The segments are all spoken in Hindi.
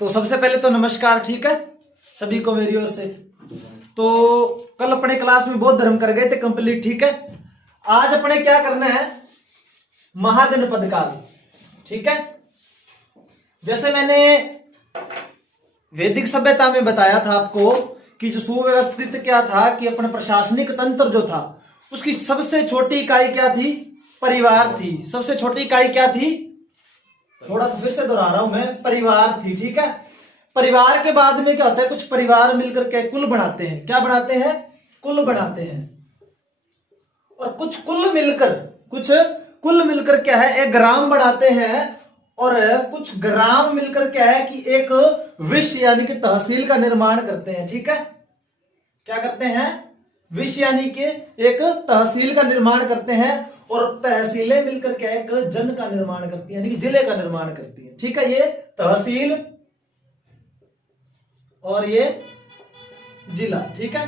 तो सबसे पहले तो नमस्कार, ठीक है सभी को मेरी ओर से। तो कल अपने क्लास में बौद्ध धर्म कर गए थे कंप्लीट, ठीक है। आज अपने क्या करना है, महाजनपद काल, ठीक है। जैसे मैंने वैदिक सभ्यता में बताया था आपको कि जो सुव्यवस्थित क्या था कि अपना प्रशासनिक तंत्र जो था उसकी सबसे छोटी इकाई क्या थी, परिवार थी। सबसे छोटी इकाई क्या थी, थोड़ा सा फिर से दोहरा रहा हूं मैं, परिवार थी, ठीक है। परिवार के बाद में क्या होता है, कुछ परिवार मिलकर के कुल बनाते हैं। क्या बनाते हैं, कुल बनाते हैं। और कुछ कुल मिलकर क्या है, एक ग्राम बनाते हैं। और कुछ ग्राम मिलकर क्या है कि एक विश्व यानी कि तहसील का निर्माण करते हैं, ठीक है। क्या करते हैं, विश्व यानी कि एक तहसील का निर्माण करते हैं। और तहसीलें मिलकर क्या एक जन का निर्माण करती है, यानी कि जिले का निर्माण करती है, ठीक है। ये तहसील और ये जिला, ठीक है।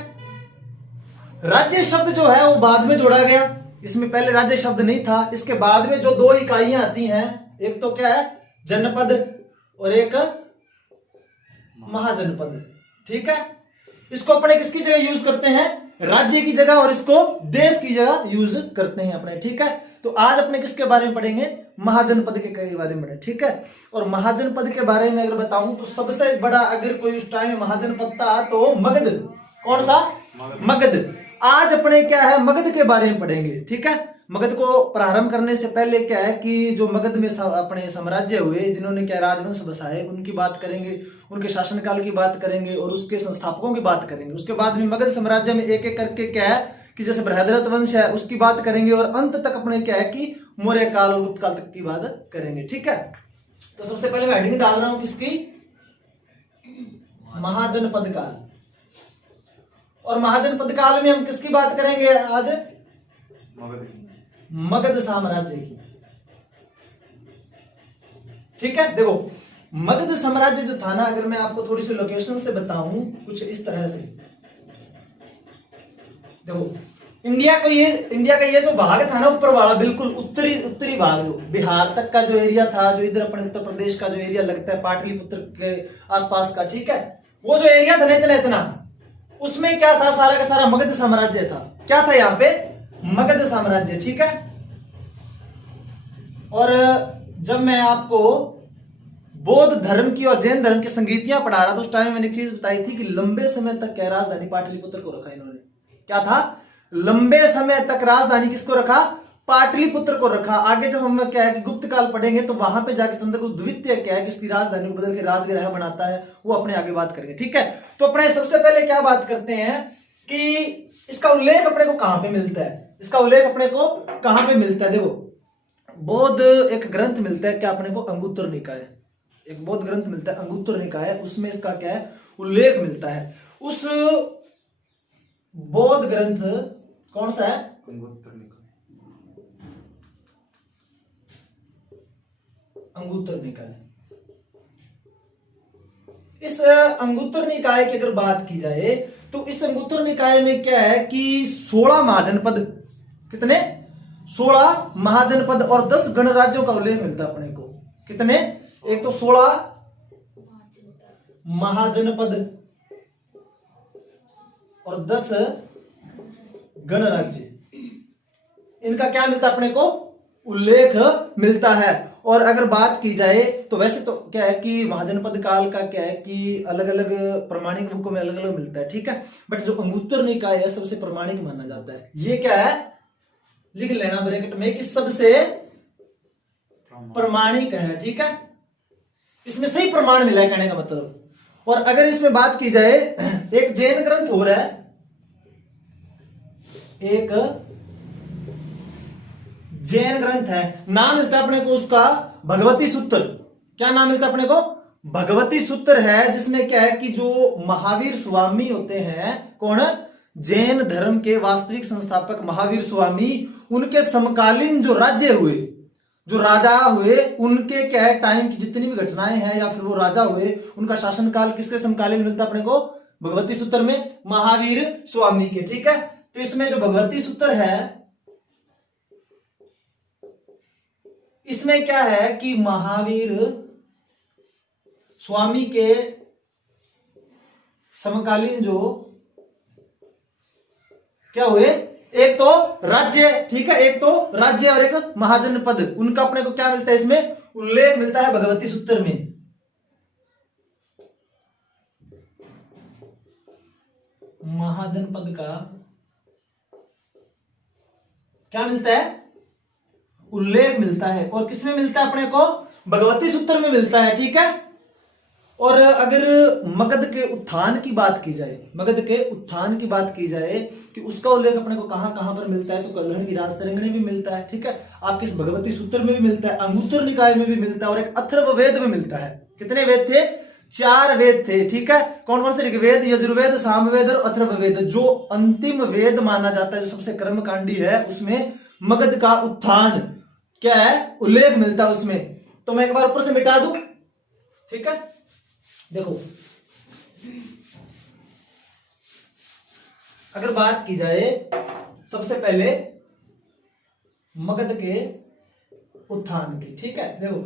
राज्य शब्द जो है वो बाद में जोड़ा गया, इसमें पहले राज्य शब्द नहीं था। इसके बाद में जो दो इकाइयां आती हैं, एक तो क्या है जनपद और एक महाजनपद, ठीक है। इसको अपने किसकी जगह यूज करते हैं, राज्य की जगह, और इसको देश की जगह यूज करते हैं अपने, ठीक है। तो आज अपने किसके बारे में पढ़ेंगे, महाजनपद के बारे में पढ़ेंगे, ठीक है। और महाजनपद के बारे में अगर बताऊं तो सबसे बड़ा अगर कोई उस टाइम में महाजनपद था तो मगध। कौन सा, मगध। आज अपने क्या है, मगध के बारे में पढ़ेंगे, ठीक है। मगध को प्रारंभ करने से पहले क्या है कि जो मगध में अपने साम्राज्य हुए, जिन्होंने क्या राजवंश बसाए, उनकी बात करेंगे, उनके शासनकाल की बात करेंगे और उसके संस्थापकों की बात करेंगे। उसके बाद में मगध साम्राज्य में एक एक करके क्या है कि जैसे बृहद्रथ वंश है उसकी बात करेंगे, और अंत तक अपने क्या है कि मौर्य काल और गुप्त काल तक की बात करेंगे, ठीक है। तो सबसे पहले मैं हेडिंग डाल रहा हूं किसकी, महाजनपद काल। और महाजनपद काल में हम किसकी बात करेंगे आज, मगध साम्राज्य की, ठीक है। देखो मगध साम्राज्य जो था ना, अगर मैं आपको थोड़ी सी लोकेशन से बताऊं कुछ इस तरह से, देखो इंडिया का ये जो भाग था ना ऊपर वाला, बिल्कुल उत्तरी भाग, जो बिहार तक का जो एरिया था, जो इधर अपने उत्तर प्रदेश का जो एरिया लगता है पाटलिपुत्र के आसपास का, ठीक है। वो जो एरिया था ना इतना, उसमें क्या था, सारा का सारा मगध साम्राज्य था। क्या था यहाँ पे, मगध साम्राज्य, ठीक है। और जब मैं आपको बौद्ध धर्म की और जैन धर्म की संगीतियां पढ़ा रहा था उस टाइम मैंने एक चीज बताई थी कि लंबे समय तक क्या राजधानी पाटलिपुत्र को रखा इन्होंने। क्या था, लंबे समय तक राजधानी किसको रखा, पाटलिपुत्र को रखा। आगे जब हम क्या है कि गुप्त काल पढ़ेंगे तो वहां पे जाके चंद्रगुप्त द्वितीय क्या है कि इसकी राजधानी को बदल के राजगृह बनाता है, वो अपने आगे बात करेंगे, ठीक है। तो अपने सबसे पहले क्या बात करते हैं कि इसका उल्लेख अपने को कहां पे मिलता है, इसका उल्लेख अपने को कहां पे मिलता है। देखो बौद्ध एक ग्रंथ मिलता है क्या अपने को, अंगुत्तर निकाय, एक बौद्ध ग्रंथ मिलता है अंगुत्तर निकाय, उसमें इसका क्या है उल्लेख मिलता है। उस बौद्ध ग्रंथ कौन सा है, अंगुत्तर निकाय। इस अंगुत्तर निकाय की अगर बात की जाए तो इस अंगुत्तर निकाय में क्या है कि 16 महाजनपद, कितने, 16 महाजनपद और 10 गणराज्यों का उल्लेख मिलता है अपने को। कितने, एक तो 16 महाजनपद और 10 गणराज्य, इनका क्या मिलता है अपने को, उल्लेख मिलता है। और अगर बात की जाए तो वैसे तो क्या है कि महाजनपद काल का क्या है कि अलग अलग प्रमाणिक बुकों में अलग अलग मिलता है, ठीक है। बट जो अंगुत्तर निकाय है सबसे प्रमाणिक माना जाता है। ये क्या है, लिख लेना ब्रैकेट में कि सबसे प्रमाणिक है, ठीक है। इसमें सही प्रमाण मिला है कहने का मतलब। और अगर इसमें बात की जाए, एक जैन ग्रंथ हो रहा है, एक जैन ग्रंथ है, नाम मिलता है अपने को उसका भगवती सूत्र। क्या नाम मिलता है अपने को, भगवती सूत्र है, जिसमें क्या है कि जो महावीर स्वामी होते हैं, कौन, जैन धर्म के वास्तविक संस्थापक महावीर स्वामी, उनके समकालीन जो राज्य हुए, जो राजा हुए, उनके क्या है टाइम की जितनी भी घटनाएं हैं या फिर वो राजा हुए उनका शासनकाल किसके समकालीन मिलता है अपने को, भगवती सूत्र में महावीर स्वामी के, ठीक है। तो इसमें जो भगवती सूत्र है इसमें क्या है कि महावीर स्वामी के समकालीन जो क्या हुए, एक तो राज्य, ठीक है, एक तो राज्य और एक महाजन पद, उनका अपने को क्या मिलता है, इसमें उल्लेख मिलता है भगवती सूत्र में। महाजन पद का क्या मिलता है, उल्लेख मिलता है। और किसमें मिलता है अपने को, भगवती सूत्र में मिलता है, ठीक है। और अगर मगध के उत्थान की बात की जाए, मगध के उत्थान की बात की जाए कि उसका उल्लेख अपने को कहां कहां पर मिलता है, तो कल्हण की राजतरंगिणी में मिलता है, ठीक है, आपके इस भगवती सूत्र में भी मिलता है, अंगुत्तर निकाय में भी मिलता है, और एक अथर्ववेद में मिलता है। कितने वेद थे, 4 वेद थे, ठीक है। कौन कौन से, ऋग्वेद, यजुर्वेद, सामवेद और अथर्ववेद। जो अंतिम वेद माना जाता है, जो सबसे कर्मकांडी है, उसमें मगध का उत्थान क्या है, उल्लेख मिलता है उसमें। तो मैं एक बार ऊपर से मिटा दूं, ठीक है। देखो, अगर बात की जाए सबसे पहले मगध के उत्थान की, ठीक है। देखो,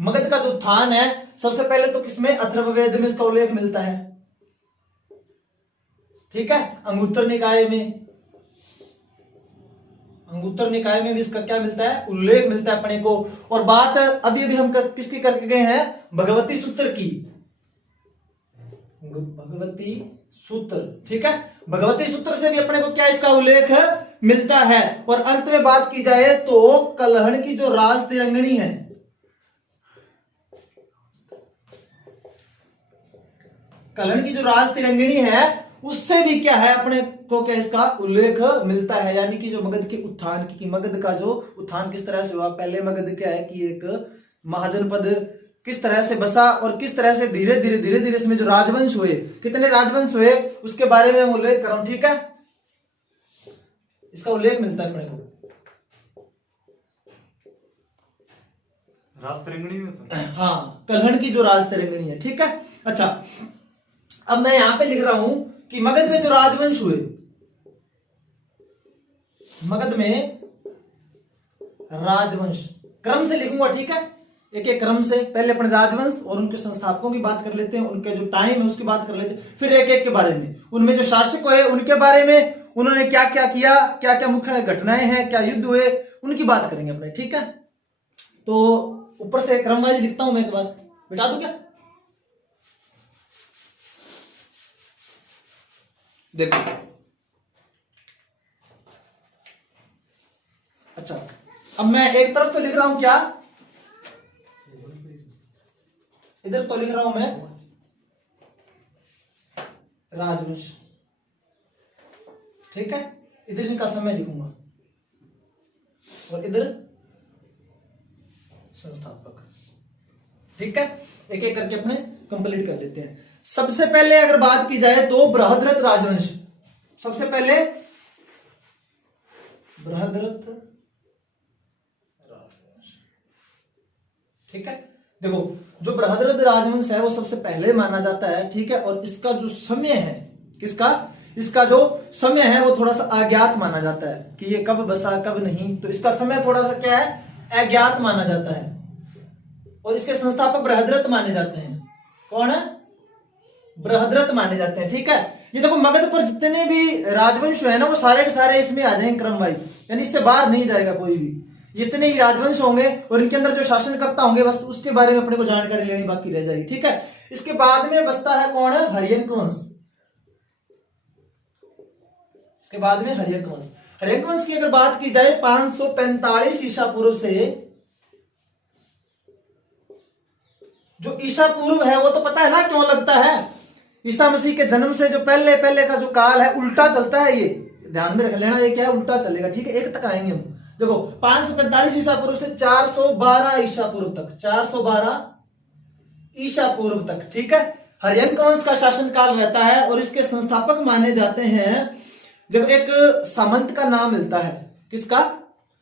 मगध का जो उत्थान है, सबसे पहले तो किसमें, अथर्ववेद में इसका उल्लेख मिलता है, ठीक है। अंगुत्तर निकाय में, अंगुत्तर निकाय में भी इसका क्या मिलता है, उल्लेख मिलता है अपने को। और बात अभी अभी हम किसकी करके गए हैं, भगवती सूत्र की, भगवती सूत्र, ठीक है। भगवती सूत्र से भी अपने को क्या इसका उल्लेख मिलता है। और अंत में बात की जाए तो कल्हण की जो राज तिरंगणी है, कल्हण की जो राज तिरंगिणी है, उससे भी क्या है अपने को क्या इसका उल्लेख मिलता है। यानी कि जो मगध के उत्थान की, मगध का जो उत्थान किस तरह से हुआ, पहले मगध क्या है कि एक महाजन पद किस तरह से बसा, और किस तरह से धीरे धीरे इसमें जो राजवंश हुए, कितने राजवंश हुए, उसके बारे में हम उल्लेख कर रहा हूं, ठीक है। इसका उल्लेख मिलता है अपने को राज तिरंगिणी में, हाँ, कल्हण की जो राज तिरंगिणी है, ठीक है। अच्छा, अब मैं यहां पे लिख रहा हूं कि मगध में जो राजवंश हुए, मगध में राजवंश, क्रम से लिखूंगा, ठीक है, एक एक क्रम से। पहले अपने राजवंश और उनके संस्थापकों की बात कर लेते हैं, उनके जो टाइम है उसकी बात कर लेते हैं, फिर एक एक के बारे में, उनमें जो शासक हुए उनके बारे में, उन्होंने क्या क्या किया, क्या क्या मुख्य घटनाएं हैं, क्या युद्ध हुए, उनकी बात करेंगे अपने, ठीक है। तो ऊपर से क्रमवाइज लिखता हूं मैं, एक बार बिठा दूं क्या, देखो। अच्छा, अब मैं एक तरफ तो लिख रहा हूं क्या, इधर तो लिख रहा हूं मैं राजवंश, ठीक है, इधर इनका समय लिखूंगा, और इधर संस्थापक, ठीक है। एक एक करके अपने कंप्लीट कर लेते हैं। सबसे पहले अगर बात की जाए तो बृहद्रथ राजवंश, सबसे पहले बृहद्रथ राजवंश, ठीक है। देखो, जो बृहद्रथ राजवंश है वो सबसे पहले माना जाता है, ठीक है। और इसका जो समय है, किसका, इसका जो समय है वो थोड़ा सा अज्ञात माना जाता है कि ये कब बसा कब नहीं, तो इसका समय थोड़ा सा क्या है, अज्ञात माना जाता है। और इसके संस्थापक बृहद्रथ माने जाते हैं। कौन है, बृहद्रथ माने जाते हैं, ठीक है। ये देखो, मगध पर जितने भी राजवंश है ना, वो सारे के सारे इसमें आ जाएंगे क्रम वाइज, यानी इससे बाहर नहीं जाएगा कोई भी। जितने ही राजवंश होंगे और इनके अंदर जो शासनकर्ता होंगे, बस उसके बारे में अपने को जानकारी लेनी बाकी रह जाएगी, ठीक है। इसके बाद में बसता है कौन है, हर्यंक वंश। इसके बाद में हर्यंक वंश, हर्यंक वंश की अगर बात की जाए 545 ईसा पूर्व से, जो ईसा पूर्व है वो तो पता है ना क्यों लगता है, ईसा मसीह के जन्म से जो पहले पहले का जो काल है उल्टा चलता है, ये ध्यान में रख लेना, ये क्या है, उल्टा चलेगा, ठीक है। एक तक आएंगे हम। देखो, 545 ईसा पूर्व से 412 ईसा पूर्व तक, 412 ईसा पूर्व तक, ठीक है, हर्यंक वंश का शासनकाल रहता है। और इसके संस्थापक माने जाते हैं, जब एक सामंत का नाम मिलता है, किसका,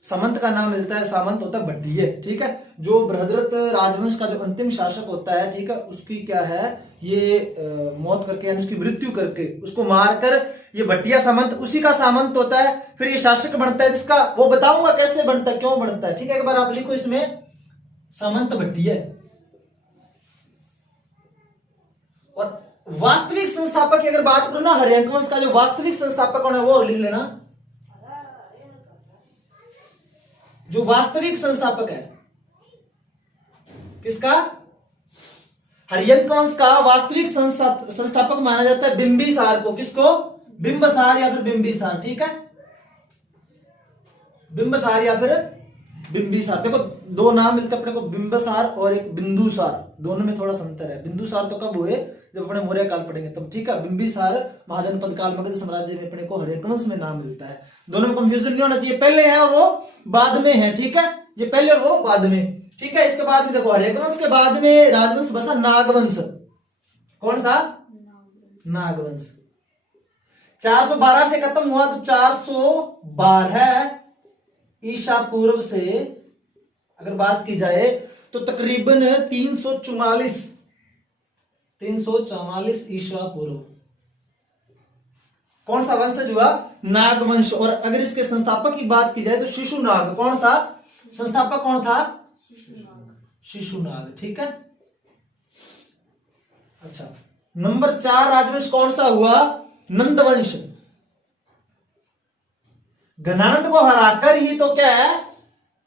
सामंत का नाम मिलता है, सामंत होता है भट्टिय, ठीक है। जो बृहद्रथ राजवंश का जो अंतिम शासक होता है, ठीक है, उसकी क्या है, ये मौत करके यानी उसकी मृत्यु करके उसको मारकर ये भट्टिया सामंत उसी का सामंत होता है, फिर ये शासक बनता है, जिसका वो बताऊंगा कैसे बनता है, क्यों बनता है, ठीक है। एक बार आप लिखो इसमें सामंत भट्टिय, और वास्तविक संस्थापक की अगर बात करो ना, हर्यंक वंश का जो वास्तविक संस्थापक कौन है वो लिख लेना। जो वास्तविक संस्थापक है किसका, हर्यंक वंश का वास्तविक संस्थापक माना जाता है बिंबिसार को। किसको, बिंबसार या फिर बिंबिसार। ठीक है, बिंबसार या फिर बिंबिसार। देखो दो नाम मिलते अपने को, बिंबसार और एक बिंदुसार, दोनों में थोड़ा सा अंतर है। बिंदुसार तो कब हुए, जब अपने मौर्य काल पढ़ेंगे तब। ठीक है, बिंबिसार महाजनपद काल मगध साम्राज्य में अपने को हर्यंक वंश में नाम मिलता है। दोनों में कंफ्यूजन नहीं होना चाहिए, पहले है और वो बाद में है। ठीक है, ये पहले और वो बाद में। ठीक है, इसके बाद में देखो हर्यंक वंश के बाद में राजवंश बसा नागवंश। कौन सा, नागवंश। 412 से खत्म हुआ तो 412 ईसा पूर्व से अगर बात की जाए तो तकरीबन 344 ईसा पूर्व कौन सा वंशज हुआ, नागवंश। और अगर इसके संस्थापक की बात की जाए तो शिशुनाग। कौन सा संस्थापक कौन था, शिशुनाग। ठीक है, अच्छा नंबर 4 राजवंश कौन सा हुआ, नंदवंश। घनानंद को हराकर ही तो क्या है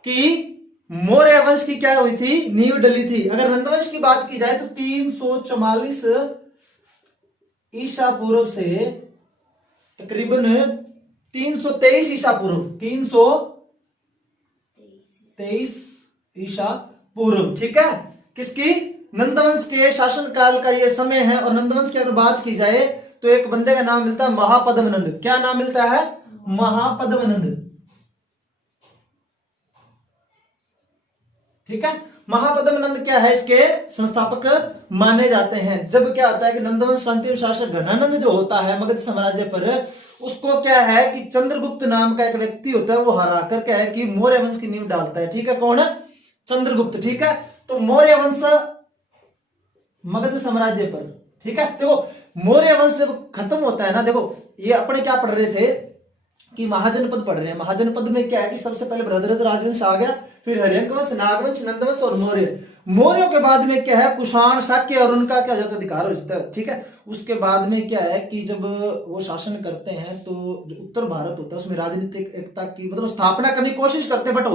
कि मौर्य वंश की क्या हुई थी, नींव डली थी। अगर नंदवंश की बात की जाए तो 344 ईसा पूर्व से तकरीबन 323 ईसा पूर्व, 323 ईसा पूर्व। ठीक है, किसकी, नंदवंश के शासनकाल का ये समय है। और नंदवंश की अगर बात की जाए तो एक बंदे का नाम मिलता है महापद्मनंद। क्या नाम मिलता है, महापद्मनंद। ठीक है, महापद्मनंद क्या है, इसके संस्थापक माने जाते हैं। जब क्या होता है कि नंदवंश का अंतिम शासक घनानंद जो होता है मगध साम्राज्य पर, उसको क्या है कि चंद्रगुप्त नाम का एक व्यक्ति होता है, वो हराकर क्या है कि मौर्य वंश की नींव डालता है। ठीक है, कौन है, चंद्रगुप्त। ठीक है, तो मौर्य वंश मगध साम्राज्य पर। ठीक है, देखो मौर्य वंश जब खत्म होता है ना, देखो ये अपने क्या पढ़ रहे थे कि महाजनपद पढ़ रहे हैं। महाजनपद में क्या है कि सबसे पहले बृहद्रथ राजवंश आ गया, फिर हर्यंक वंश, नागवंश, नंदवंश और मौर्य। मौर्यों के बाद में क्या है, कुषाण, शाक्य और उनका क्या हो जाता है, अधिकार हो जाता है। ठीक है, उसके बाद में क्या है कि जब वो शासन करते हैं तो जो उत्तर भारत होता है उसमें राजनीतिक एकता की मतलब स्थापना करने की कोशिश करते हैं, बट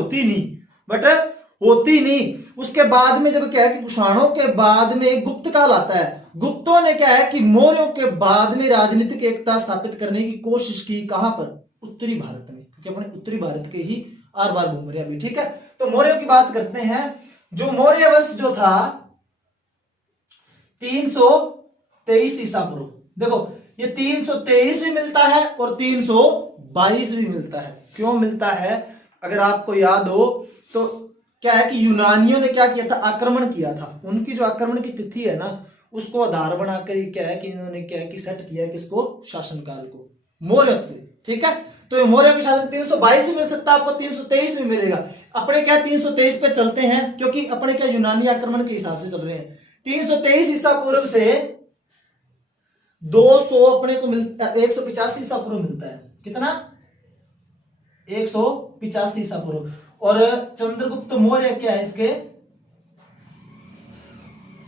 होती नहीं। उसके बाद में जब क्या है कि कुषाणों के बाद में गुप्त काल आता है, गुप्तों ने क्या है कि मौर्यों के बाद में राजनीतिक एकता स्थापित करने की कोशिश की। कहां पर, उत्तरी भारत में, क्योंकि अपने उत्तरी भारत के ही आर बार घूम रहे अभी। ठीक है, तो मौर्यों की बात करते हैं। जो मौर्य वंश जो था 323 ईसा पूर्व। देखो ये 323 भी मिलता है और 322 भी मिलता है। क्यों मिलता है, अगर आपको याद हो तो क्या है कि यूनानियों ने क्या किया था, आक्रमण किया था। उनकी जो आक्रमण की तिथि है ना, उसको आधार बनाकर क्या है कि इन्होंने क्या है कि सेट किया है किसको, शासनकाल को, मौर्य से। ठीक है, तो मौर्य के शासन 322 भी मिल सकता है आपको, 323 भी मिलेगा। अपने क्या 323 पे चलते हैं, क्योंकि अपने क्या यूनानी आक्रमण के हिसाब से चल रहे हैं। 323 ईसा पूर्व से 200 अपने को मिलता है, 185 ईसा पूर्व मिलता है। कितना, 185 ईसा पूर्व। और चंद्रगुप्त मौर्य क्या है, इसके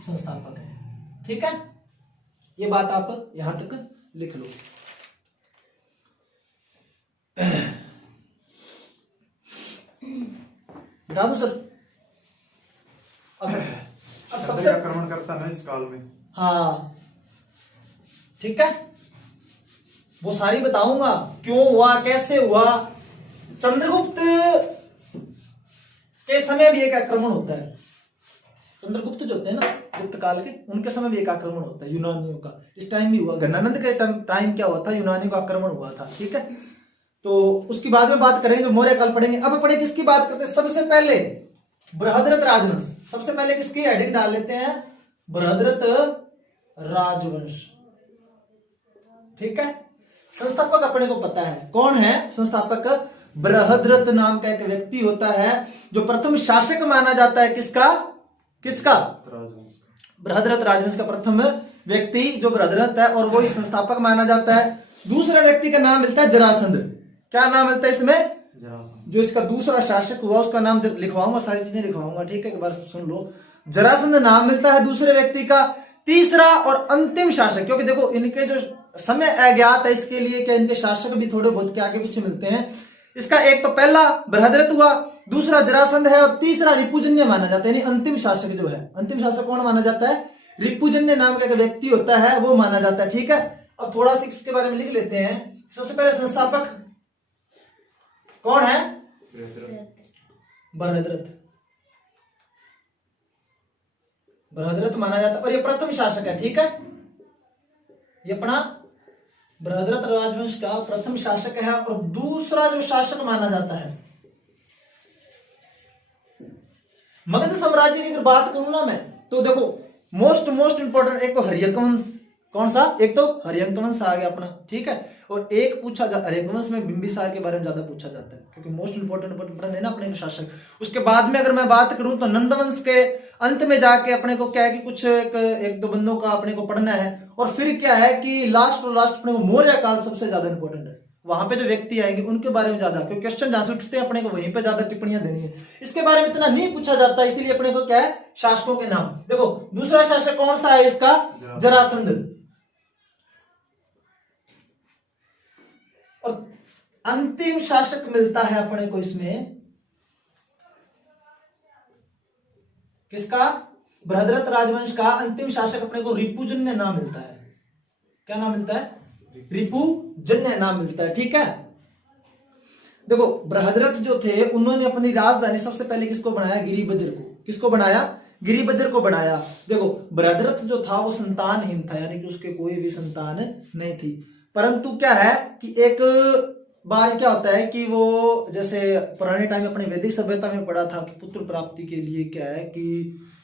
संस्थापक है। ठीक है, ये बात आप यहां तक लिख लो। बता दो सर, अब सबसे आक्रमण करता ना इस काल में। हाँ ठीक है, वो सारी बताऊंगा क्यों हुआ, कैसे हुआ। चंद्रगुप्त के समय भी एक आक्रमण होता है। चंद्रगुप्त जो होते हैं ना गुप्त काल के, उनके समय भी एक आक्रमण होता है यूनानियों का। इस टाइम भी हुआ, घनानंद के टाइम क्या हुआ था, यूनानियों का आक्रमण हुआ था। ठीक है, तो उसकी बाद में बात करेंगे, जो मौर्य काल पढ़ेंगे। अब अपने किसकी बात करते हैं, सबसे पहले बृहद्रथ राजवंश। सबसे पहले किसकी हेडिंग डाल लेते हैं, बृहद्रथ राजवंश। ठीक है, संस्थापक अपने को पता है कौन है संस्थापक, बृहद्रथ नाम का एक व्यक्ति होता है जो प्रथम शासक माना जाता है। किसका, बृहद्रथ राजवंश का प्रथम व्यक्ति जो बृहद्रथ है, और वो ही संस्थापक माना जाता है। दूसरे व्यक्ति का नाम मिलता है जरासंध। क्या नाम मिलता है इसमें, जो इसका दूसरा शासक हुआ उसका नाम लिखवाऊंगा, सारी चीजें लिखवाऊंगा। ठीक है, एक बार सुन लो। जरासंध नाम मिलता है दूसरे व्यक्ति का। तीसरा और अंतिम शासक, क्योंकि देखो इनके जो समय अज्ञात है इसके लिए क्या इनके शासक भी थोड़े बहुत क्या आगे पीछे मिलते हैं। इसका एक तो पहला बृहद्रथ हुआ, दूसरा जरासंध है और तीसरा रिपुजन्य माना जाता है। यानी अंतिम शासक जो है, अंतिम शासक कौन माना जाता है? रिपुजन्य नाम का एक व्यक्ति होता है वो माना जाता है। ठीक है, अब थोड़ा सा इसके बारे में लिख लेते हैं। सबसे पहले संस्थापक कौन है? बृहद्रथ। बृहद्रथ माना जाता है और ये प्रथम शासक है। ठीक है, ये अपना बृहद्रथ राजवंश का प्रथम शासक है। और दूसरा जो शासक माना जाता है मगध साम्राज्य की, अगर बात करूं ना मैं, तो देखो मोस्ट इंपोर्टेंट एक तो हर्यक वंश, कौन सा? एक तो हर्यक वंश आ गया अपना। ठीक है, और एक पूछा जाता हर्यक वंश में बिंबिसार के बारे में ज्यादा पूछा जाता है क्योंकि मोस्ट इंपोर्टेंट है ना अपने शासक। उसके बाद में अगर मैं बात करूं तो नंद वंश के अंत में जाके अपने को क्या है कि कुछ एक दो बंदों का अपने को पढ़ना है। और फिर क्या है कि लास्ट अपने को मौर्य काल सबसे ज्यादा इंपॉर्टेंट है। वहां पे जो व्यक्ति आएंगे उनके बारे में ज्यादा, क्योंकि क्वेश्चन जहां से उठते हैं अपने को वहीं पे ज्यादा टिप्पणियां देनी है। इसके बारे में इतना नहीं पूछा जाता, इसीलिए अपने को क्या है शासकों के नाम। देखो दूसरा शासक कौन सा है इसका? जरासंध। और अंतिम शासक मिलता है अपने को इसमें किसका? बृहद्रथ राजवंश का अंतिम शासक अपने को रिपुजन्य नाम मिलता है। क्या नाम मिलता है? रिपुजन्य नाम मिलता है। ठीक है, देखो बृहद्रथ जो थे उन्होंने अपनी राजधानी सबसे पहले किसको बनाया? गिरिबज्र को। किसको बनाया? गिरिबज्र को बनाया। देखो बृहद्रथ जो था वो संतानहीन था, यानी कि उसके कोई भी संतान नहीं थी। परंतु क्या है कि एक बार क्या होता है कि वो जैसे पुराने टाइम में अपने वैदिक सभ्यता में पढ़ा था कि पुत्र प्राप्ति के लिए क्या है कि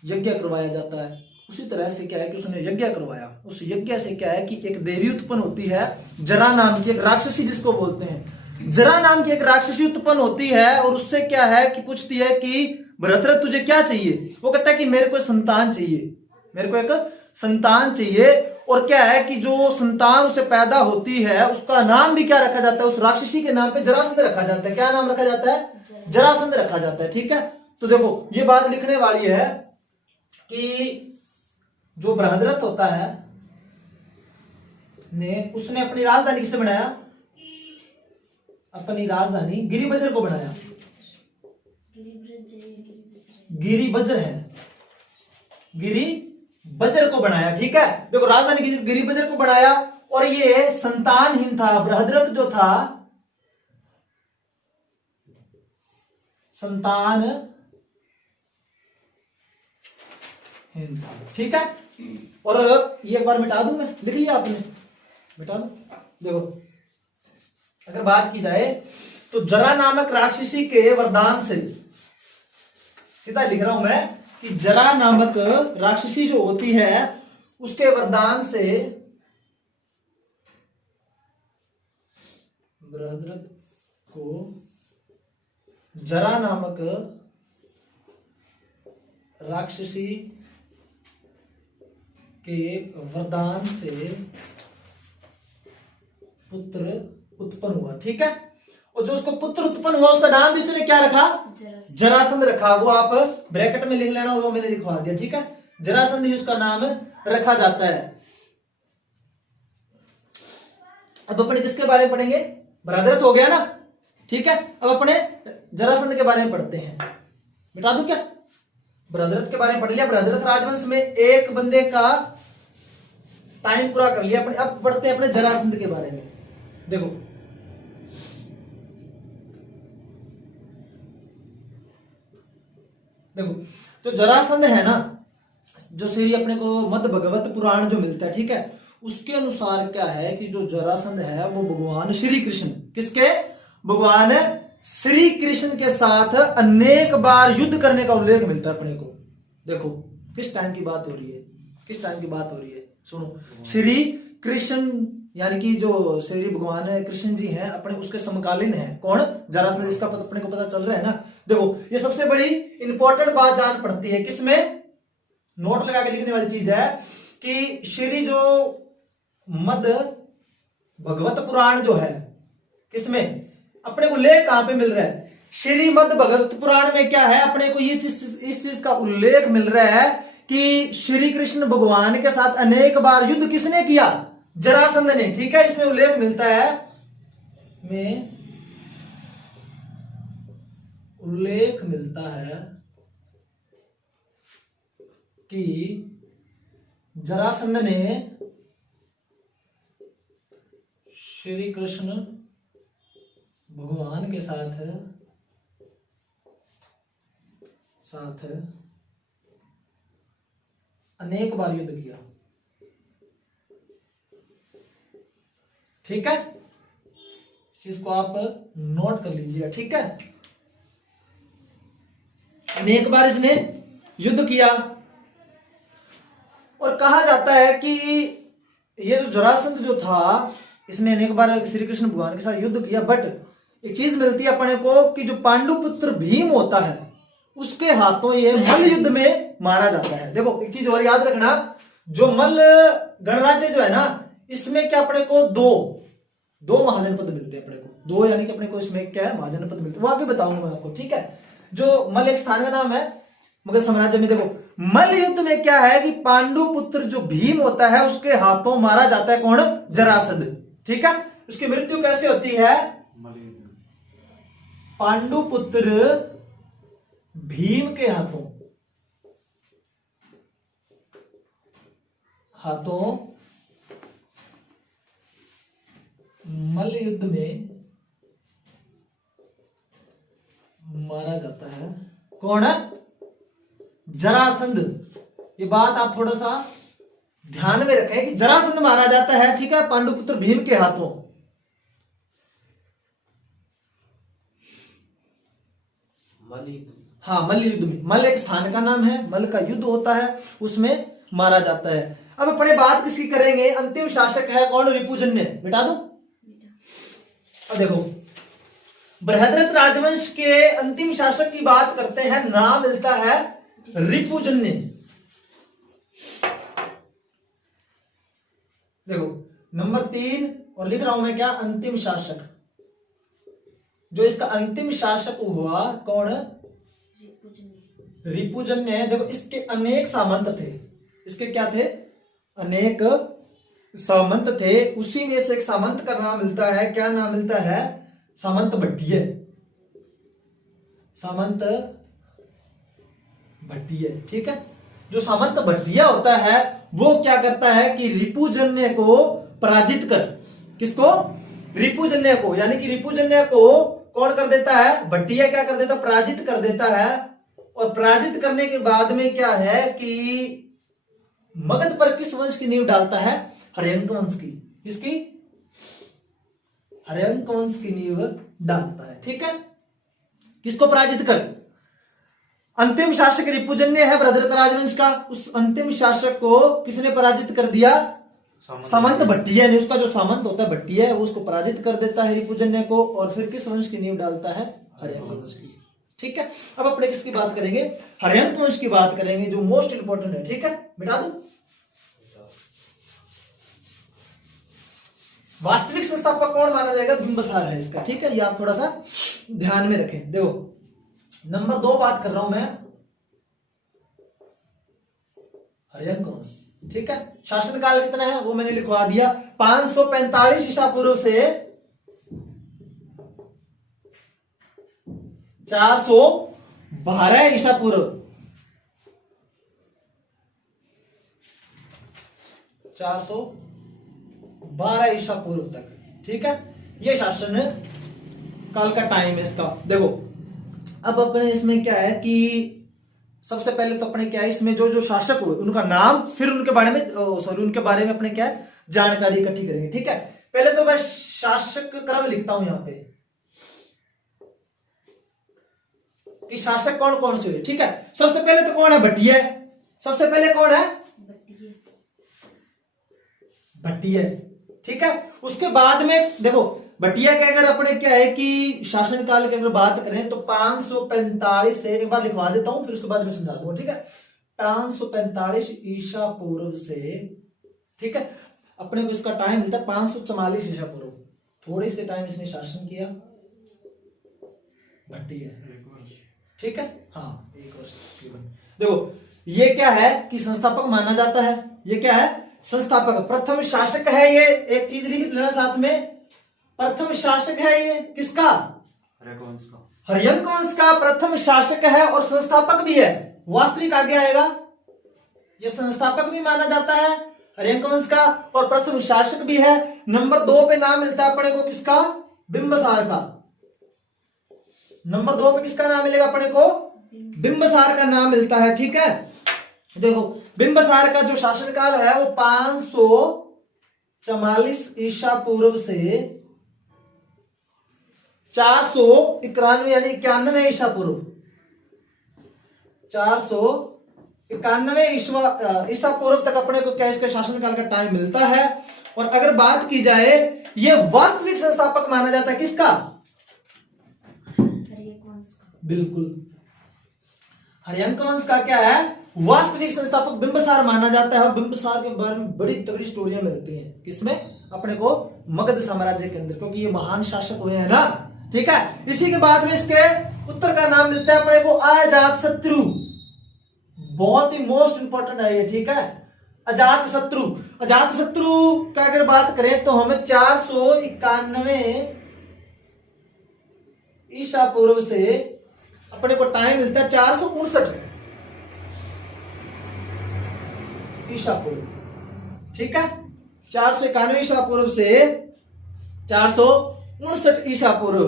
यज्ञ करवाया जाता है। उसी तरह से क्या है कि उसने यज्ञ करवाया। उस यज्ञ से क्या है कि एक देवी उत्पन्न होती है, जरा नाम की एक राक्षसी जिसको बोलते हैं। जरा नाम की एक राक्षसी उत्पन्न होती है और उससे क्या है कि पूछती है कि बृहद्रथ तुझे क्या चाहिए? वो कहता है कि मेरे को संतान चाहिए, मेरे को एक संतान चाहिए। और क्या है कि जो संतान उसे पैदा होती है उसका नाम भी क्या रखा जाता है? उस राक्षसी के नाम पे जरासंध रखा जाता है। क्या नाम रखा जाता है? जरासंध रखा जाता है। ठीक है, तो देखो ये बात लिखने वाली है कि जो बृहद्रथ होता है उसने अपनी राजधानी किसे बनाया? अपनी राजधानी गिरिबज्र को बनाया। गिरिबज्र है, गिरिबज्र को बनाया। ठीक है, देखो राजधानी गिरिबज्र को बनाया और ये संतानहीन था। बृहद्रथ जो था संतानहीन था। ठीक है, और ये एक बार मिटा दूं मैं, लिख लिया आपने? मिटा दूं? देखो अगर बात की जाए तो जरा नामक राक्षसी के वरदान से, सीधा लिख रहा हूं मैं कि जरा नामक राक्षसी जो होती है उसके वरदान से बृहद्रथ को जरा नामक राक्षसी के वरदान से पुत्र उत्पन्न हुआ। ठीक है, और जो उसको पुत्र उत्पन्न हुआ उसका नाम भी उसने क्या रखा? जरासंध रखा। वो आप ब्रैकेट में लिख लेना, वो मैंने लिखवा दिया। ठीक है, जरासंध ही उसका नाम रखा जाता है। अब अपने किसके बारे में पढ़ेंगे? बृहद्रथ हो गया ना। ठीक है, अब अपने जरासंध के बारे में पढ़ते हैं। मिटा दूं क्या? बृहद्रथ के बारे में पढ़ लिया। बृहद्रथ राजवंश में एक बंदे का टाइम पूरा कर लिया अपने। अब पढ़ते हैं अपने जरासंध के बारे में। देखो देखो तो जरासंध है ना, जो श्री अपने को मध्य भगवत पुराण जो मिलता है, ठीक है, उसके अनुसार क्या है कि जो जरासंध है वो भगवान श्री कृष्ण, किसके? भगवान श्री कृष्ण के साथ अनेक बार युद्ध करने का उल्लेख मिलता है अपने को। देखो किस टाइम की बात हो रही है, किस टाइम की बात हो रही है, सुनो। श्री कृष्ण यानी कि जो श्री भगवान कृष्ण जी हैं अपने उसके समकालीन हैं। कौन? जरासंध। इसका अपने को पता चल रहा है ना। देखो ये सबसे बड़ी इंपॉर्टेंट बात जान पड़ती है, किसमें? नोट लगा के लिखने वाली चीज है कि श्री जो मध्य भगवत पुराण जो है, किसमें अपने को लेख कहां पे मिल रहा है? श्रीमद् भगवत पुराण में क्या है अपने को इस चीज का उल्लेख मिल रहा है कि श्री कृष्ण भगवान के साथ अनेक बार युद्ध किसने किया? जरासंध ने। ठीक है, इसमें उल्लेख मिलता है कि जरासंध ने श्री कृष्ण भगवान के साथ अनेक बार युद्ध किया। ठीक है, इस चीज को आप नोट कर लीजिएगा। ठीक है, अनेक बार इसने युद्ध किया और कहा जाता है कि ये जो जरासंध जो था, इसने अनेक बार श्री कृष्ण भगवान के साथ युद्ध किया। बट एक चीज मिलती है अपने को कि जो पांडुपुत्र भीम होता है उसके हाथों ये मल्ल युद्ध में मारा जाता है। देखो एक चीज और याद रखना, जो मल्ल गणराज्य जो है ना, इसमें क्या अपने को दो महाजनपद मिलते हैं अपने को, दो, यानी कि अपने को इसमें क्या है, महाजनपद मिलते हैं। वो आगे बताऊंगा मैं आपको। ठीक है, जो मल्ल एक स्थान का नाम है मगध साम्राज्य में। देखो मल्ल युद्ध में क्या है कि पांडुपुत्र जो भीम होता है उसके हाथों मारा जाता है कौन? जरासंध। ठीक है, उसकी मृत्यु कैसे होती है? पांडुपुत्र भीम के हाथों मल्ल युद्ध में मारा जाता है। कौन है? जरासंध। ये बात आप थोड़ा सा ध्यान में रखें कि जरासंध मारा जाता है। ठीक है, पांडुपुत्र भीम के हाथों। हाँ, मल्ल युद्ध में। मल्ल एक स्थान का नाम है, मल्ल का युद्ध होता है, उसमें मारा जाता है। अब अपने बात किसकी करेंगे? अंतिम शासक है कौन? रिपुजन्य। मिटा दो। अब देखो बृहद्रथ राजवंश के अंतिम शासक की बात करते हैं, नाम मिलता है रिपुजन्य। देखो नंबर 3 और लिख रहा हूं मैं क्या? अंतिम शासक। जो इसका अंतिम शासक हुआ कौन? रिपुजन्य है। देखो इसके अनेक सामंत थे। इसके क्या थे? अनेक सामंत थे। उसी में से एक सामंत का नाम मिलता है, क्या नाम मिलता है? सामंत भट्टिय। सामंत भट्टिय। ठीक है, जो सामंत भट्टिया होता है वो क्या करता है कि रिपुजन्य को पराजित कर, किसको? रिपुजन्य को, यानी कि रिपुजन्य को कौन कर देता है? भट्टिया क्या कर देता? पराजित कर देता है। और पराजित करने के बाद में क्या है कि मगध पर किस वंश की नींव डालता है? हर्यंक वंश की। किसकी? हर्यंक वंश की नींव डालता है। ठीक है, किसको पराजित कर? अंतिम शासक रिपुजन्य है बृहद्रथ राजवंश का। उस अंतिम शासक को किसने पराजित कर दिया? सामंत भट्टिया ने। उसका जो सामंत होता है भट्टिया है, वो उसको पराजित कर देता है रिपुजन्य को, और फिर किस वंश की नींव डालता है? हर्यंक वंश की। ठीक है, अब अपने किसकी बात करेंगे? हर्यंक वंश की बात करेंगे, जो मोस्ट इंपोर्टेंट है। ठीक है, मिटा दो। वास्तविक संस्थापक कौन माना जाएगा? बिंबिसार है इसका। ठीक है, ये आप थोड़ा सा ध्यान में रखें। देखो नंबर 2 बात कर रहा हूं मैं, हर्यंक वंश। ठीक है, शासनकाल कितना है वो मैंने लिखवा दिया। 545 ईसा पूर्व से 412 ईसा पूर्व। 412 ईसा पूर्व तक। ठीक है, ये शासन काल का टाइम है इसका। देखो अब अपने इसमें क्या है कि सबसे पहले तो अपने क्या है, इसमें जो जो शासक हुए उनका नाम, फिर उनके बारे में उनके बारे में अपने क्या है जानकारी इकट्ठी करेंगे। ठीक है, पहले तो मैं शासक क्रम लिखता हूं यहां पे कि शासक कौन कौन से हुए। ठीक है, सबसे पहले तो कौन है? भट्टिया। सबसे पहले कौन है? भट्टिया। ठीक है, उसके बाद में देखो भट्टिया के अगर अपने क्या है कि शासनकाल की अगर बात करें तो 545 से, एक बार लिखवा देता हूं फिर उसके बाद में समझा दूंगा। ठीक है, 545 ईसा पूर्व से, ठीक है, अपने को इसका टाइम मिलता है 544 ईसा पूर्व। थोड़े से टाइम इसने शासन किया भट्टिया। ठीक है, हाँ 1 वर्ष तकरीबन। देखो ये क्या है कि संस्थापक माना जाता है। ये क्या है? संस्थापक, प्रथम शासक है ये। एक चीज लिख लेना साथ में, प्रथम शासक है ये किसका? हर्यंक वंश का प्रथम शासक है और संस्थापक भी है। वास्तविक आगे आएगा, ये संस्थापक भी माना जाता है हर्यंक वंश का और प्रथम शासक भी है। नंबर 2 पे नाम मिलता है अपने को किसका? बिंबसार का। नंबर 2 पे किसका नाम मिलेगा अपने को? बिंबसार का नाम मिलता है। ठीक है, देखो बिंबसार का जो शासनकाल है वो 544 ईसा पूर्व से 491 यानी 91 ईसा पूर्व, 491 ईसा पूर्व तक अपने को क्या इसके शासनकाल का टाइम मिलता है। और अगर बात की जाए, ये वास्तविक संस्थापक माना जाता है किसका? बिल्कुल, हर्यंक वंश का क्या है? वास्तविक संस्थापक बिंबसार माना जाता है। और बिंबसार के बारे में बड़ी तगड़ी स्टोरियां मिलती हैं किसमें? अपने को मगध साम्राज्य के अंदर, क्योंकि ये महान शासक हुए हैं ना। ठीक है, इसी के बाद में इसके उत्तर का नाम मिलता है अपने को अजात शत्रु। बहुत ही मोस्ट इंपॉर्टेंट है ये। ठीक है, अजात शत्रु। अजात शत्रु का अगर बात करें तो हमें 491 ईसा पूर्व से अपने को टाइम मिलता है 459 ईसा पूर्व। ठीक है, 491 ईसा पूर्व से 459 ईसा पूर्व।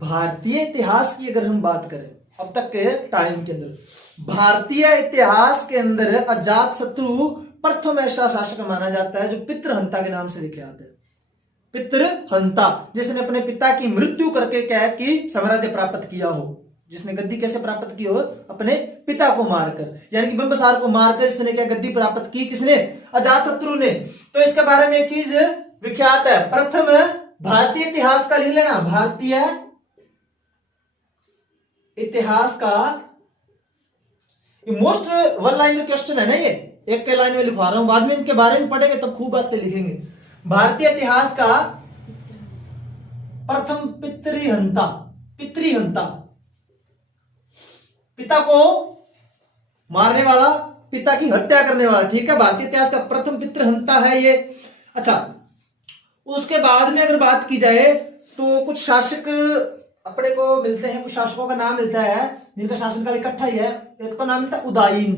भारतीय इतिहास की अगर हम बात करें अब तक के टाइम के अंदर, भारतीय इतिहास के अंदर अजात शत्रु प्रथम ऐसा शासक माना जाता है जो पितृहंता के नाम से विख्यात है। पितृहंता, जिसने अपने पिता की मृत्यु करके क्या है कि साम्राज्य प्राप्त किया हो, जिसने गद्दी कैसे प्राप्त की हो? अपने पिता को मारकर, यानी कि बिंबसार को मारकर इसने क्या गद्दी प्राप्त की? किसने? अजात शत्रु ने। तो इसके बारे में एक चीज विख्यात है, प्रथम भारतीय इतिहास का लिख लेना, भारतीय इतिहास का मोस्ट वन लाइन क्वेश्चन है ना ये, एक के लाइन में लिखवा रहा हूं, बाद में इनके बारे में पढ़ेंगे तब खूब बातें लिखेंगे। भारतीय इतिहास का प्रथम पितृहंता, पितृहंता पिता को मारने वाला, पिता की हत्या करने वाला। ठीक है, भारतीय इतिहास का प्रथम पितृहंता है ये। अच्छा, उसके बाद में अगर बात की जाए तो कुछ शासक अपने को मिलते हैं, कुछ शासकों का नाम मिलता है जिनका शासनकाल इकट्ठा ही है। एक तो नाम मिलता है उदायीन,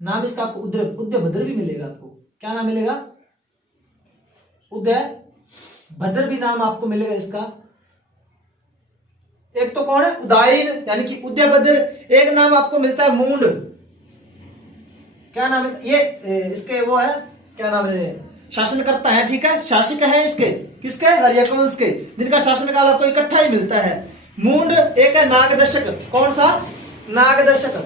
नाम इसका आपको उदयभद्र भी मिलेगा। आपको क्या नाम मिलेगा? उदयभद्र भी नाम आपको मिलेगा इसका। एक तो कौन है? उदायीन यानी कि उदयभद्र। एक नाम आपको मिलता है मूंड। क्या नाम है ये? इसके वो है, क्या नाम है? शासनकर्ता है। ठीक है, शासक है इसके, किसके? हर्यक वंश के, जिनका शासनकाल आपको इकट्ठा ही मिलता है। मूंड। एक है नागदशक। कौन सा? नागदशक।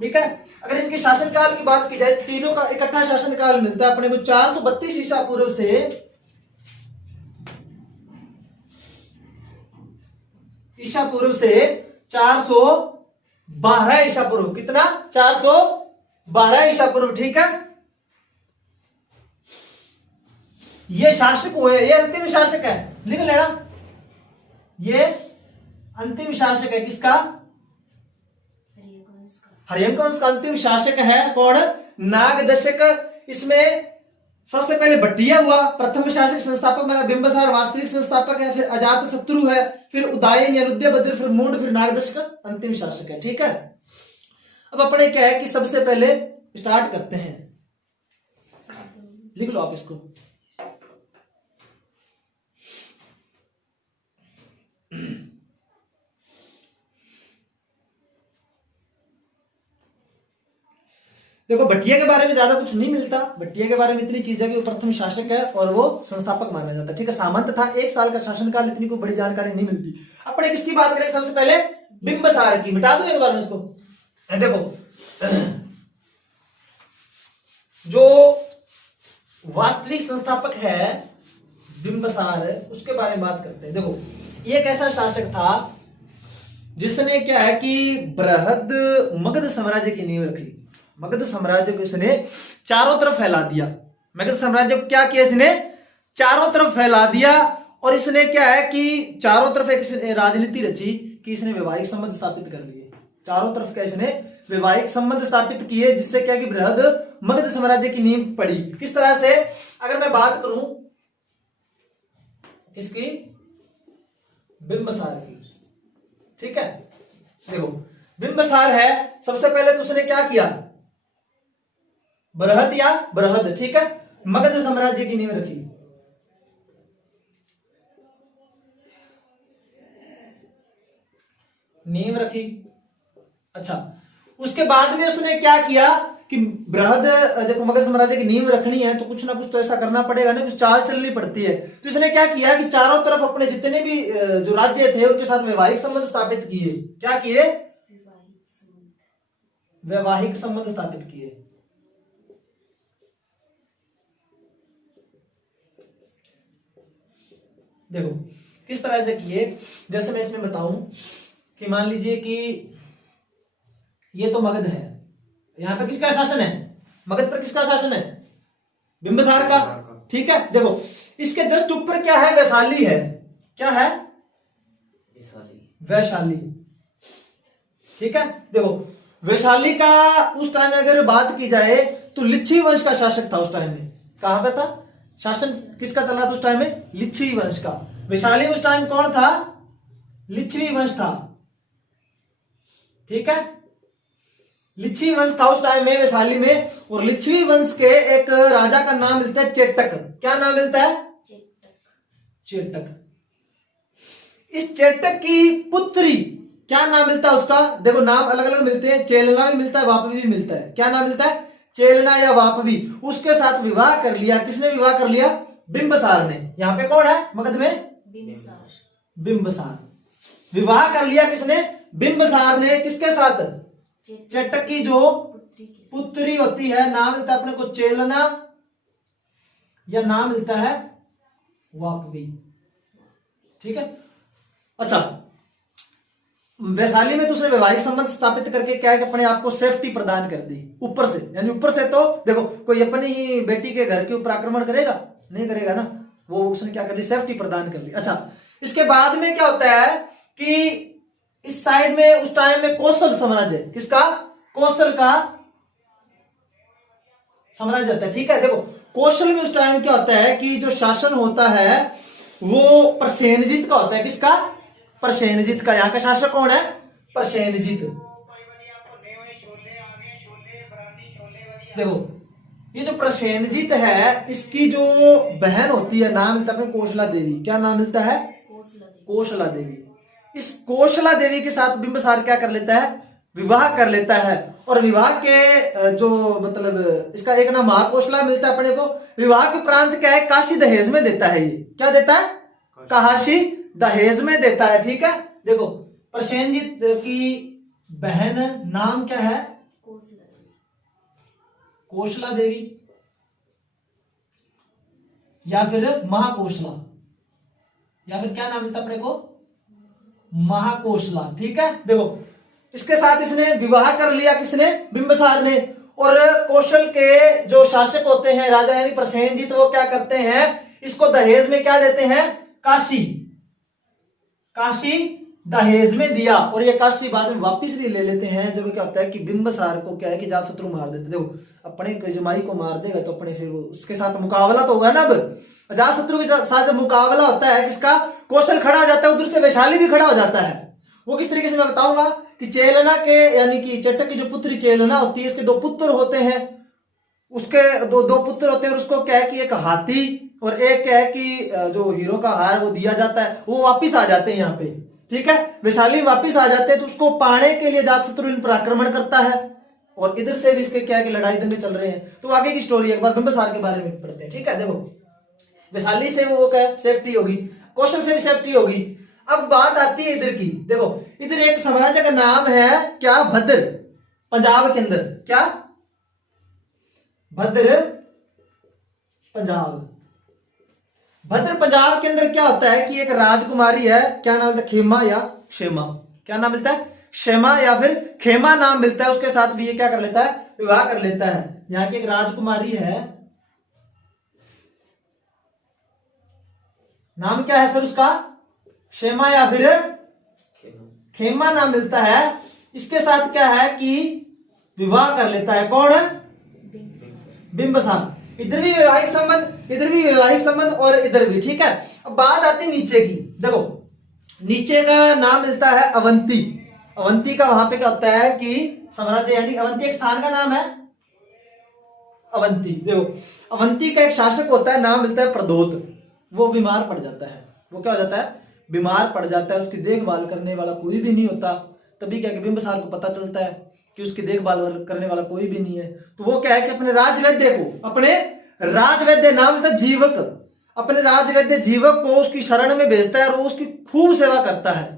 ठीक है, अगर इनके शासनकाल की बात की जाए, तीनों का इकट्ठा शासनकाल मिलता है अपने को 432 ईसा पूर्व से ईसा पूर्व से 412 ईसा पूर्व। कितना? 412 ईसा पूर्व। ठीक है, ये शासक हुए, ये अंतिम शासक है, लिख लेना, ये अंतिम शासक है किसका? हर्यंक वंश का अंतिम शासक है। कौन? नागदशक। इसमें सबसे पहले भट्टिया हुआ, प्रथम शासक संस्थापक माना बिंबसार वास्तविक संस्थापक है, फिर अजात शत्रु है, फिर उदायन या उदयभद्र, फिर मूंड, फिर नागदशक अंतिम शासक है। ठीक है, अब अपने क्या है कि सबसे पहले स्टार्ट करते हैं, लिख लो आप इसको। देखो, भट्टिया के बारे में ज्यादा कुछ नहीं मिलता। भट्टिया के बारे में इतनी चीज है कि वो प्रथम शासक है और वो संस्थापक माना जाता है। ठीक है, सामंत था, 1 साल का शासनकाल, इतनी कोई बड़ी जानकारी नहीं मिलती। अपने किसकी बात करें? सबसे पहले बिंबसार की। मिटा दो एक बार में इसको। देखो, जो वास्तविक संस्थापक है बिंबसार, उसके बारे में बात करते हैं। देखो, ये एक ऐसा शासक था जिसने क्या है कि बृहद मगध साम्राज्य की नींव रखी। मगध साम्राज्य को इसने चारों तरफ फैला दिया। मगध साम्राज्य को क्या किया इसने? चारों तरफ फैला दिया। और इसने क्या है कि चारों तरफ एक राजनीति रची कि इसने वैवाहिक संबंध स्थापित कर लिए। चारों तरफ क्या इसने वैवाहिक संबंध स्थापित किए, जिससे क्या कि बृहद मगध साम्राज्य की नींव पड़ी। किस तरह से, अगर मैं बात करूं किसकी, बिंबिसार की, ठीक है। देखो बिंबिसार है, सबसे पहले तो उसने क्या किया, बृहद या बृहद, ठीक है, मगध साम्राज्य की नींव रखी। नींव रखी। अच्छा, उसके बाद में उसने क्या किया कि बृहद, देखो मगध साम्राज्य की नींव रखनी है तो कुछ ना कुछ तो ऐसा करना पड़ेगा ना, कुछ चाल चलनी पड़ती है। तो इसने क्या किया कि चारों तरफ अपने जितने भी जो राज्य थे उनके साथ वैवाहिक संबंध स्थापित किए। क्या किए, वैवाहिक संबंध स्थापित किए। देखो किस तरह से किए, जैसे मैं इसमें बताऊं कि मान लीजिए कि ये तो मगध है, यहां पे किसका शासन है, मगध पर किसका शासन है, बिंबिसार का, ठीक है। देखो इसके जस्ट ऊपर क्या है, वैशाली है। क्या है, वैशाली, ठीक है। देखो वैशाली का उस टाइम में अगर बात की जाए तो लिच्छवी वंश का शासक था उस टाइम में। कहां पे था शासन, किसका चल रहा था उस टाइम में, लिच्छवी वंश का। वैशाली उस टाइम कौन था, लिच्छवी वंश था, ठीक है। लिच्छवी वंश था उस टाइम में वैशाली में, और लिच्छवी वंश के एक राजा का नाम मिलता है चेटक। क्या नाम मिलता है, चेटक। इस चेटक की पुत्री, क्या नाम मिलता है उसका, देखो नाम अलग अलग मिलते हैं, चेलना भी मिलता है, वापवी भी मिलता है। क्या नाम मिलता है, चेलना या वापवी। उसके साथ विवाह कर लिया, किसने विवाह कर लिया, बिंबिसार ने। यहां पे कौन है मगध में, बिंबिसार। विवाह कर लिया किसने, बिंबिसार ने, किसके साथ, चेटक की जो पुत्री होती है। नाम मिलता है अपने को चेलना या नाम मिलता है वापवी, ठीक है। अच्छा, वैशाली में तो उसने वैवाहिक संबंध स्थापित करके क्या है कि अपने आप को सेफ्टी प्रदान कर दी ऊपर से। यानी ऊपर से तो देखो कोई अपनी ही बेटी के घर के ऊपर आक्रमण करेगा, नहीं करेगा ना, वो उसने क्या कर ली, सेफ्टी प्रदान कर ली। अच्छा, इसके बाद में क्या होता है कि इस साइड में उस टाइम में कौशल साम्राज्य, किसका, कौशल का साम्राज्य होता है, ठीक है। देखो कौशल में उस टाइम क्या होता है कि जो शासन होता है वो प्रसेनजित का होता है। किसका, प्रसेनजित का। यहां का शासक कौन है, प्रसेनजित। देखो ये जो प्रसेनजित है, इसकी जो बहन होती है नाम मिलता है अपने कोशला देवी। क्या नाम मिलता है, कोशला देवी। इस कोशला देवी के साथ बिंबिसार क्या कर लेता है, विवाह कर लेता है। और विवाह के जो मतलब इसका एक नाम महाकोशला मिलता है अपने को। विवाह के उपरांत क्या है, काशी दहेज में देता है। ये क्या देता है, काशी दहेज में देता है, ठीक है। देखो प्रसेनजित की बहन नाम क्या है, कोशला देवी या फिर महाकोशला, या फिर क्या नाम मिलता अपने को, महाकोशला, ठीक है। देखो इसके साथ इसने विवाह कर लिया, किसने, बिंबिसार ने। और कौशल के जो शासक होते हैं राजा यानी प्रसेनजित, वो क्या करते हैं, इसको दहेज में क्या देते हैं, काशी, काशी दहेज में दिया। और ये काशी बाद में वापिस भी ले लेते हैं जब क्या होता है कि बिंबिसार को क्या है कि अजातशत्रु मार देते। देखो अपने जमाई को मार देगा तो अपने फिर उसके साथ मुकाबला तो होगा ना। अब अजातशत्रु के साथ जब मुकाबला होता है किसका, कौशल खड़ा हो जाता है, उधर से वैशाली भी खड़ा हो जाता है। वो किस तरीके से मैं बताऊंगा कि चेलना के यानी कि चेटक की जो पुत्री चेलना होती है, इसके दो पुत्र होते हैं। उसके दो पुत्र होते हैं और उसको क्या है कि एक हाथी और एक क्या है कि जो हीरो का हार वो दिया जाता है। वो वापिस आ जाते हैं यहाँ पे, ठीक है। वैशाली वापिस आ जाते हैं तो उसको पाने के लिए अजातशत्रु इन पर आक्रमण करता है। और इधर से भी इसके क्या है कि लड़ाई दंगे चल रहे हैं। तो आगे की स्टोरी एक बार बिंबिसार के बारे में पढ़ते हैं, ठीक है। देखो वैशाली से वो क्या सेफ्टी होगी, कौशल से भी सेफ्टी होगी। अब बात आती है इधर की। देखो इधर एक साम्राज्य का नाम है क्या, भद्र, पंजाब के अंदर। क्या, भद्र पंजाब। भद्र पंजाब के अंदर क्या होता है कि एक राजकुमारी है, क्या नाम मिलता है, खेमा या क्षेमा। क्या नाम मिलता है, क्षेमा या फिर खेमा नाम मिलता है। उसके साथ भी ये क्या कर लेता है, विवाह कर लेता है। यहाँ की एक राजकुमारी है, नाम क्या है सर उसका, क्षेमा या फिर हेमा नाम मिलता है, इसके साथ क्या है कि विवाह कर लेता है। कौन? बिंबिसार। इधर भी वैवाहिक संबंध, इधर भी वैवाहिक संबंध और इधर भी। ठीक है, अब बात आती है नीचे की। देखो नीचे का नाम मिलता है अवंती। अवंती का वहां पे क्या होता है कि साम्राज्य, यानी अवंती एक स्थान का नाम है। अवंती, देखो अवंती का एक शासक होता है, नाम मिलता है प्रदोत। वो बीमार पड़ जाता है। वो क्या हो जाता है? बीमार पड़ जाता है। उसकी देखभाल करने वाला कोई भी नहीं होता। तभी क्या कि बिंबिसार को पता चलता है कि उसकी देखभाल करने वाला कोई भी नहीं है। तो वो क्या है कि अपने राजवैद्य को, अपने राजवैद्य नाम था जीवक, अपने राजवैद्य जीवक को उसकी शरण में भेजता है और वो उसकी खूब सेवा करता है।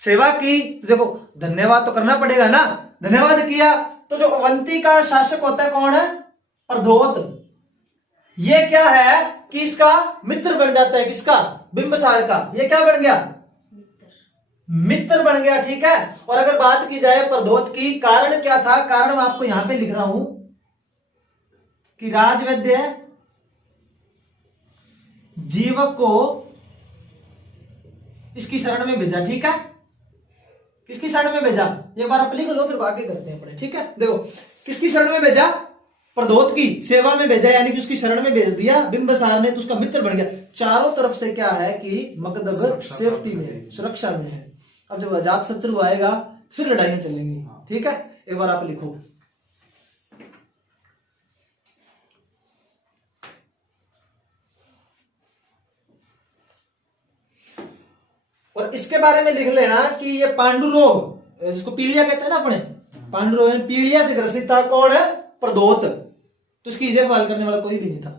सेवा की तो देखो धन्यवाद तो करना पड़ेगा ना, धन्यवाद किया तो जो अवंती का शासक होता है कौन है? प्रदोत। ये क्या है कि इसका मित्र बन जाता है। किसका? बिंबिसार का। ये क्या बन गया? मित्र बन गया। ठीक है, और अगर बात की जाए प्रदोत की, कारण क्या था? कारण मैं आपको यहां पे लिख रहा हूं कि राजवैद्य जीवक को इसकी शरण में भेजा। ठीक है, किसकी शरण में भेजा? एक बार आप लिख लो, फिर आगे करते हैं अपने। ठीक है, देखो किसकी शरण में भेजा? प्रदोत की सेवा में भेजा, यानी कि उसकी शरण में भेज दिया बिंबिसार ने, तो उसका मित्र बन गया। चारों तरफ से क्या है कि मगध सेफ्टी में, सुरक्षा में है। अब जब अजात शत्रु आएगा फिर लड़ाइयां चलेंगी। ठीक है, एक बार आप लिखो। और इसके बारे में लिख लेना कि ये पांडु रोग, जिसको पीलिया कहते हैं ना अपने, पांडु रोग पीलिया से ग्रसित था। कौन है? प्रदोत। तो इसकी देखभाल करने वाला कोई भी नहीं था,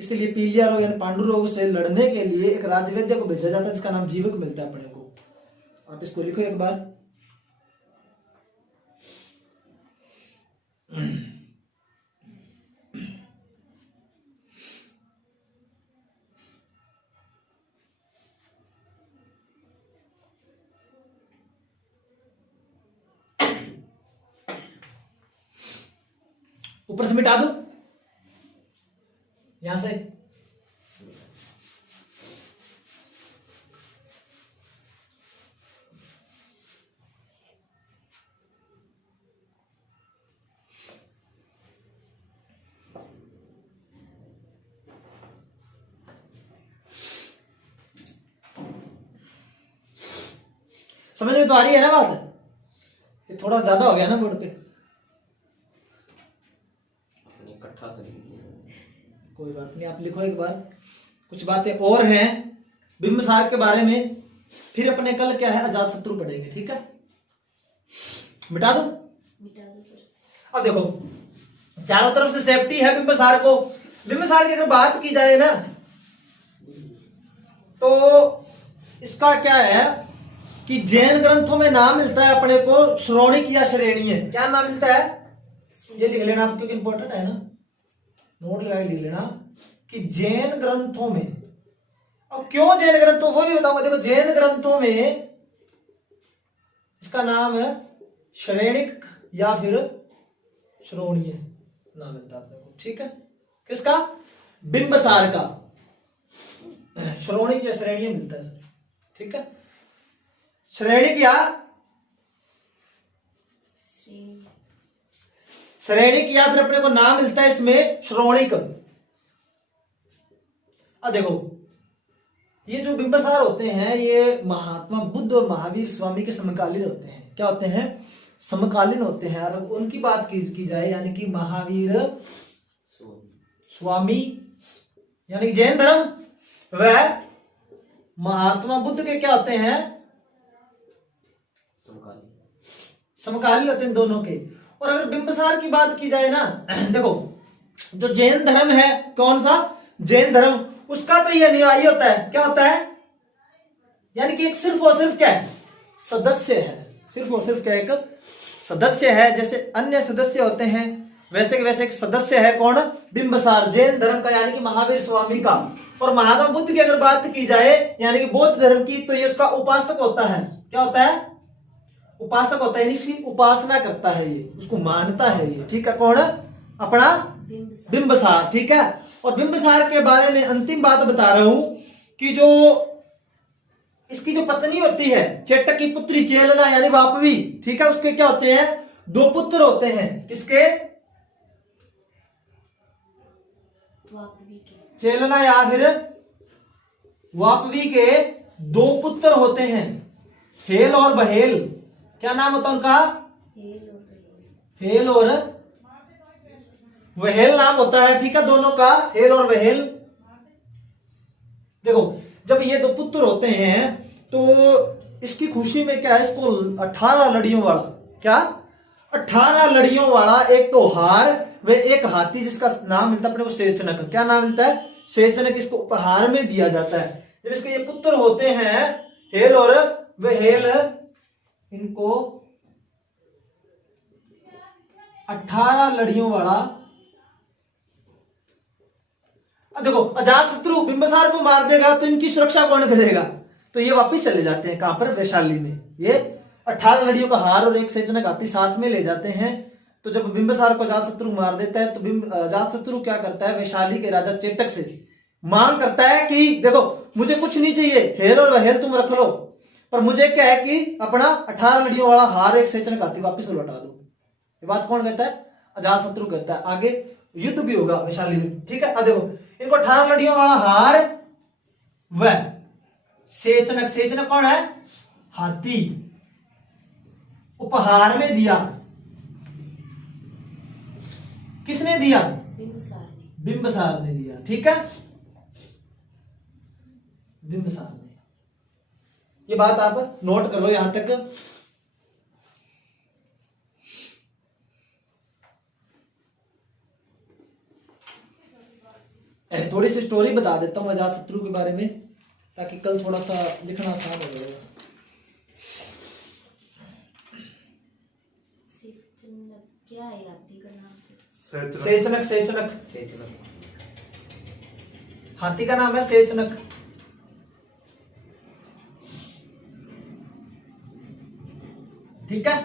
इसलिए पीलिया रोग यानी पांडु रोग से लड़ने के लिए एक राजवैद्य को भेजा जाता है, जिसका नाम जीवक मिलता है अपने को। आप इसको लिखो एक बार। ऊपर से मिटा दो यहां से। समझ में तो आ रही है ना बात? ये थोड़ा ज्यादा हो गया ना बोर्ड पे, इकट्ठा कोई बात नहीं, आप लिखो एक बार। कुछ बातें और हैं बिंबिसार के बारे में, फिर अपने कल क्या है अजात शत्रु पढ़ेंगे। ठीक है, मिटा दो सर। अब देखो चारों तरफ से सेफ्टी है बिंबिसार को। बिंबिसार की अगर बात की जाए ना तो इसका क्या है कि जैन ग्रंथों में नाम मिलता है अपने को श्रोणिक या श्रेणीय। क्या नाम मिलता है? ये लिख लेना आप, क्योंकि इंपॉर्टेंट है ना, नोट लगा लिख लेना कि जैन ग्रंथों में। अब क्यों जैन ग्रंथों, वो भी बताऊंगा। देखो जैन ग्रंथों में इसका नाम है श्रेणिक या फिर श्रोणीय नाम मिलता है अपने को। ठीक है, किसका? बिंबिसार का श्रोणिक या श्रेणीय मिलता है। ठीक है, श्रेणिक या श्रेणिक या फिर अपने को नाम मिलता है इसमें श्रोणिक। अब देखो ये जो बिंबिसार होते हैं ये महात्मा बुद्ध और महावीर स्वामी के समकालीन होते हैं। क्या होते हैं? समकालीन होते हैं। और उनकी बात की जाए यानी कि महावीर स्वामी यानी कि जैन धर्म, वह महात्मा बुद्ध के क्या होते हैं? समकालीन होते हैं दोनों के। और अगर बिंबिसार की बात की जाए ना, देखो जो जैन धर्म है, कौन सा जैन धर्म, उसका तो ये अनुयायी होता है। क्या होता है? यानी कि एक सिर्फ और सिर्फ क्या है? सदस्य है। सिर्फ और सिर्फ क्या? एक सदस्य है। जैसे अन्य सदस्य होते हैं वैसे के वैसे एक सदस्य है। कौन? बिंबिसार, जैन धर्म का यानी कि महावीर स्वामी का। और महात्मा बुद्ध की अगर बात की जाए यानी कि बौद्ध धर्म की, तो ये उसका उपासक होता है। क्या होता है? उपासक होता है, यानी इसकी उपासना करता है, ये उसको मानता है ये। ठीक है, कौन? अपना बिंबिसार। ठीक है, और बिंबिसार के बारे में अंतिम बात बता रहा हूं कि जो इसकी जो पत्नी होती है चेटक की पुत्री चेलना यानी वापवी, ठीक है, उसके क्या होते हैं, 2 पुत्र होते हैं। किसके? चेलना या फिर वापवी के 2 पुत्र होते हैं, हेल और बहेल। क्या नाम होता है उनका? हेल और वहेल नाम होता है, ठीक है, दोनों का, हेल और वहेल। देखो जब ये 2 पुत्र होते हैं तो इसकी खुशी में क्या है, इसको 18 लड़ियों वाला, क्या 18 लड़ियों वाला एक तो हार व एक हाथी, जिसका नाम मिलता है अपने को सेचनक। क्या नाम मिलता है? सेचनक। इसको उपहार में दिया जाता है। जब इसके ये पुत्र होते हैं हेल और वहेल, इनको 18 लड़ियों वाला। देखो अजात शत्रु बिंबिसार को मार देगा तो इनकी सुरक्षा कौन करेगा? तो ये वापिस चले जाते हैं कहां पर? वैशाली में। ये 18 लड़ियों का हार और एक सेचनक हाथी साथ में ले जाते हैं। तो जब बिंबिसार को अजात शत्रु मार देता है तो अजात शत्रु क्या करता है, वैशाली के राजा चेटक से मांग करता है कि देखो मुझे कुछ नहीं चाहिए, हेल और वहेल तुम रख लो, पर मुझे क्या है कि अपना 18 लड़ियों वाला हार एक सेचनक हाथी वापिस लौटा दो। ये बात कौन कहता है? अजात शत्रु कहता है। आगे युद्ध भी होगा वैशाली में, ठीक है। अब देखो इनको 18 लड़ियों वाला हार व सेचनक, सेचनक कौन है? हाथी, उपहार में दिया। किसने दिया? बिंबिसार ने दिया, ठीक है, बिंबिसार ने। ये बात आप नोट कर लो यहां तक। थोड़ी सी स्टोरी बता देता हूं अजात शत्रु के बारे में, ताकि कल थोड़ा सा लिखना आसान हो जाएगा। क्या है हाथी का नाम? सेचनक, सेचनक, हाथी का नाम है सेचनक। ठीक है।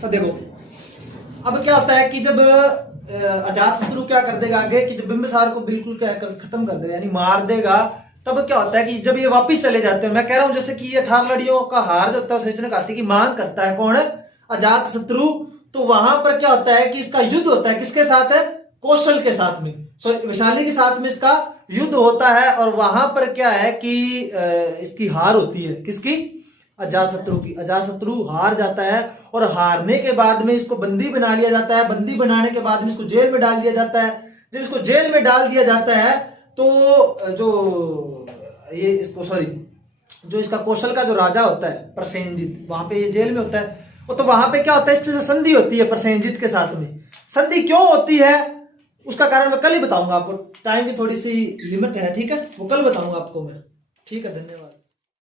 तो देखो अब क्या होता है कि जब अजात शत्रु क्या कर देगा आगे कि जब बिंबिसार को बिल्कुल क्या खत्म कर देगा यानी मार देगा, तब क्या होता है कि जब ये वापिस चले जाते हैं, मैं कह रहा हूं जैसे कि ये 18 लड़ियों का हार देता है, सेचनक हाथी की मांग करता है कौन? अजात शत्रु। तो वहां पर क्या होता है कि इसका युद्ध होता है, किसके साथ है? कौशल के साथ में, सॉरी वैशाली के साथ में इसका युद्ध होता है। और वहां पर क्या है कि इसकी हार होती है, किसकी? अजात शत्रु की। अजात शत्रु हार जाता है और हारने के बाद में इसको बंदी बना लिया जाता है। बंदी बनाने के बाद में इसको जेल में डाल दिया जाता है। जब इसको जेल में डाल दिया जाता है तो जो ये इसको सॉरी जो इसका कौशल का जो राजा होता है प्रसेनजित, वहां पे ये जेल में होता है। तो वहां पे क्या होता है, इससे संधि होती है प्रसेनजित के साथ में। संधि क्यों होती है उसका कारण मैं कल ही बताऊंगा आपको, टाइम की थोड़ी सी लिमिट है, ठीक है, वो कल बताऊंगा आपको मैं। ठीक है, धन्यवाद।